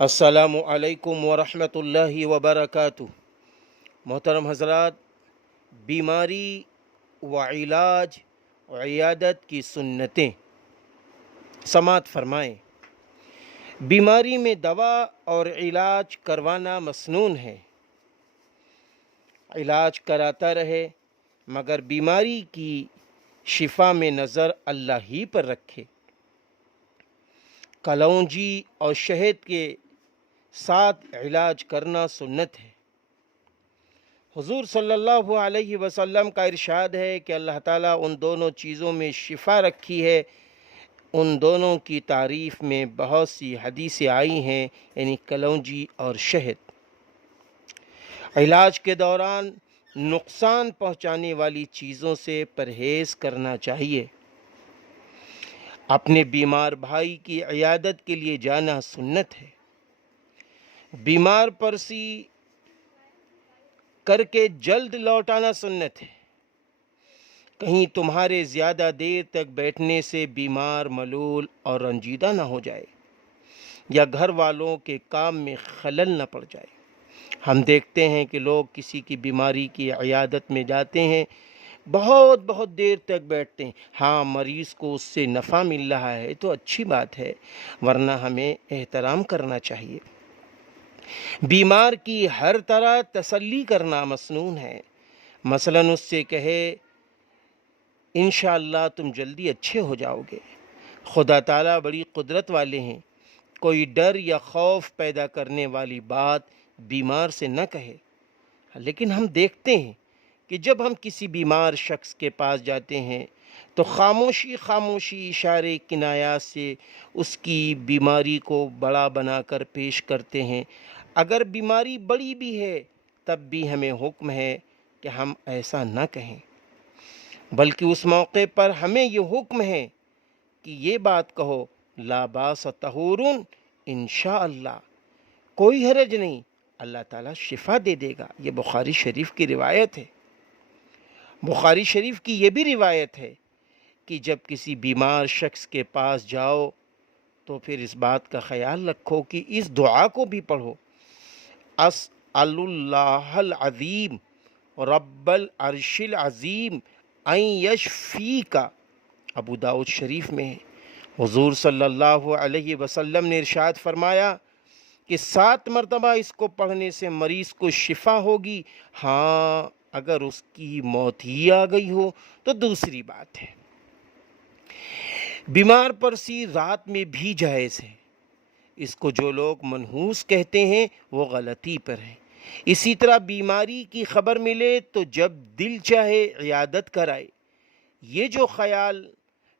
السلام علیکم ورحمۃ اللہ وبرکاتہ۔ محترم حضرات، بیماری و علاج و عیادت کی سنتیں سماعت فرمائیں۔ بیماری میں دوا اور علاج کروانا مسنون ہے۔ علاج کراتا رہے مگر بیماری کی شفا میں نظر اللہ ہی پر رکھے۔ کلونجی اور شہد کے ساتھ علاج کرنا سنت ہے۔ حضور صلی اللہ علیہ وسلم کا ارشاد ہے کہ اللہ تعالیٰ ان دونوں چیزوں میں شفا رکھی ہے۔ ان دونوں کی تعریف میں بہت سی حدیثیں آئی ہیں، یعنی کلونجی اور شہد۔ علاج کے دوران نقصان پہنچانے والی چیزوں سے پرہیز کرنا چاہیے۔ اپنے بیمار بھائی کی عیادت کے لیے جانا سنت ہے۔ بیمار پرسی کر کے جلد لوٹانا سنت ہے۔ کہیں تمہارے زیادہ دیر تک بیٹھنے سے بیمار ملول اور رنجیدہ نہ ہو جائے یا گھر والوں کے کام میں خلل نہ پڑ جائے۔ ہم دیکھتے ہیں کہ لوگ کسی کی بیماری کی عیادت میں جاتے ہیں، بہت دیر تک بیٹھتے ہیں۔ ہاں، مریض کو اس سے نفع مل رہا ہے تو اچھی بات ہے، ورنہ ہمیں احترام کرنا چاہیے۔ بیمار کی ہر طرح تسلی کرنا مسنون ہے۔ مثلا اس سے کہے انشاءاللہ تم جلدی اچھے ہو جاؤ گے۔ خدا تعالیٰ بڑی قدرت والے ہیں، کوئی ڈر یا خوف پیدا کرنے والی بات بیمار سے نہ کہے۔ لیکن ہم دیکھتے ہیں کہ جب ہم کسی بیمار شخص کے پاس جاتے ہیں تو خاموشی اشارے کنایات سے اس کی بیماری کو بڑا بنا کر پیش کرتے ہیں۔ اگر بیماری بڑی بھی ہے تب بھی ہمیں حکم ہے کہ ہم ایسا نہ کہیں، بلکہ اس موقع پر ہمیں یہ حکم ہے کہ یہ بات کہو، لا باس طہور انشاءاللہ، کوئی حرج نہیں، اللہ تعالیٰ شفا دے دے گا۔ یہ بخاری شریف کی روایت ہے۔ بخاری شریف کی یہ بھی روایت ہے کہ جب کسی بیمار شخص کے پاس جاؤ تو پھر اس بات کا خیال رکھو کہ اس دعا کو بھی پڑھو، اسأل اللہ العظیم رب العرش العظیم ان یشفیک۔ ابو داؤد شریف میں ہے، حضور صلی اللہ علیہ وسلم نے ارشاد فرمایا کہ 7 مرتبہ اس کو پڑھنے سے مریض کو شفا ہوگی۔ ہاں، اگر اس کی موت ہی آ گئی ہو تو دوسری بات ہے۔ بیمار پرسی رات میں بھی جائز ہے۔ اس کو جو لوگ منحوس کہتے ہیں وہ غلطی پر ہیں۔ اسی طرح بیماری کی خبر ملے تو جب دل چاہے عیادت کرائے۔ یہ جو خیال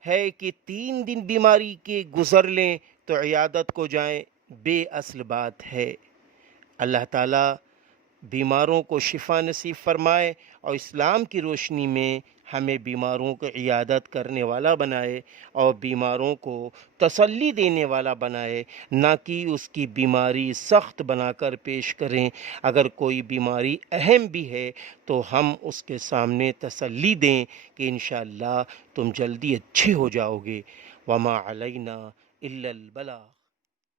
ہے کہ 3 دن بیماری کے گزر لیں تو عیادت کو جائیں، بے اصل بات ہے۔ اللہ تعالیٰ بیماروں کو شفا نصیب فرمائے اور اسلام کی روشنی میں ہمیں بیماروں کو عیادت کرنے والا بنائے اور بیماروں کو تسلی دینے والا بنائے، نہ کہ اس کی بیماری سخت بنا کر پیش کریں۔ اگر کوئی بیماری اہم بھی ہے تو ہم اس کے سامنے تسلی دیں کہ انشاءاللہ تم جلدی اچھے ہو جاؤ گے۔ وما علینا الا البلاغ۔